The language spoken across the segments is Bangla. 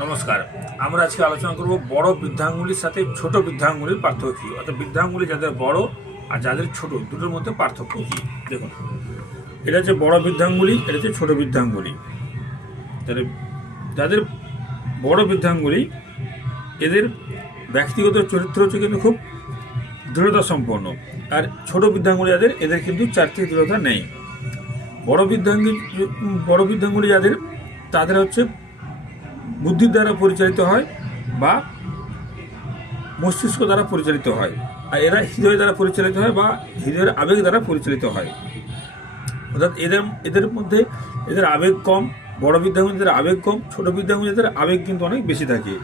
নমস্কার। আমরা আজকে আলোচনা করব বড় বৃদ্ধাঙ্গুলির সাথে ছোট বৃদ্ধাঙ্গুলির পার্থক্য কী, অর্থাৎ বৃদ্ধাঙ্গুলি যাদের বড় আর যাদের ছোট দুটোর মধ্যে পার্থক্য কী। দেখুন, এটা হচ্ছে বড় বৃদ্ধাঙ্গুলি, এটা হচ্ছে ছোট বৃদ্ধাঙ্গুলি। তাহলে যাদের বড় বৃদ্ধাঙ্গুলি এদের ব্যক্তিগত চরিত্র হচ্ছে কিন্তু খুব দৃঢ়তা সম্পন্ন, আর ছোট বৃদ্ধাঙ্গুলি এদের কিন্তু চারিত্রিক দৃঢ়তা নেই। বড় বৃদ্ধাঙ্গুলি তাদের হচ্ছে বুদ্ধির দ্বারা পরিচালিত হয় বা মস্তিষ্ক দ্বারা পরিচালিত হয়, আর এরা হৃদয় দ্বারা পরিচালিত হয় বা হৃদয়ের আবেগ দ্বারা পরিচালিত হয়। অর্থাৎ এদের মধ্যে এদের আবেগ কম। বড় বৃদ্ধাঙ্গুলিদের আবেগ কম, ছোট বৃদ্ধাঙ্গুলিদের আবেগ কিন্তু অনেক বেশি থাকে।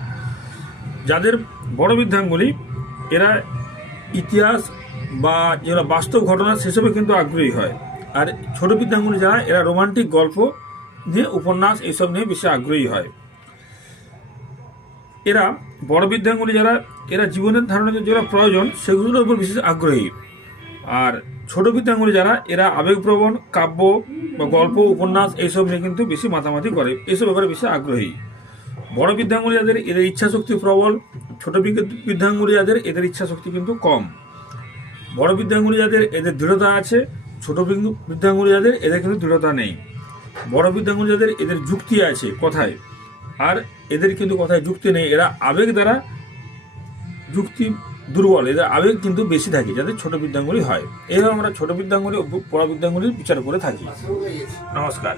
যাদের বড় বৃদ্ধাঙ্গুলি এরা ইতিহাস বা যেগুলো বাস্তব ঘটনা সেসবে কিন্তু আগ্রহী হয়, আর ছোট বৃদ্ধাঙ্গুলি যারা এরা রোমান্টিক গল্প নিয়ে, উপন্যাস এইসব নিয়ে বেশি আগ্রহী হয়। এরা বড় বৃদ্ধাঙ্গুলি এরা জীবনের ধারণের যেগুলো প্রয়োজন সেগুলোর উপর বিশেষ আগ্রহী, আর ছোট বৃদ্ধাঙ্গুলি এরা আবেগপ্রবণ কাব্য বা গল্প উপন্যাস এইসব নিয়ে কিন্তু বেশি মাতামাতি করে, এইসব ব্যাপারে বেশি আগ্রহী। বড় বৃদ্ধাঙ্গুলি এদের ইচ্ছাশক্তি প্রবল, ছোট বৃদ্ধাঙ্গুলি এদের ইচ্ছাশক্তি কিন্তু কম। বড় বৃদ্ধাঙ্গুলি এদের দৃঢ়তা আছে, ছোট বৃদ্ধাঙ্গুলি এদের কিন্তু দৃঢ়তা নেই। বড় বৃদ্ধাঙ্গুলি এদের যুক্তি আছে কথায়, আর এদের কিন্তু কথায় যুক্তি নেই। এরা আবেগ দ্বারা যুক্তি দুর্বল, এদের আবেগ কিন্তু বেশি থাকে যাদের ছোট বৃদ্ধাঙ্গুলি হয়। এইভাবে আমরা ছোট বৃদ্ধাঙ্গুলি ও বড় বৃদ্ধাঙ্গুলির বিচার করে থাকি। নমস্কার।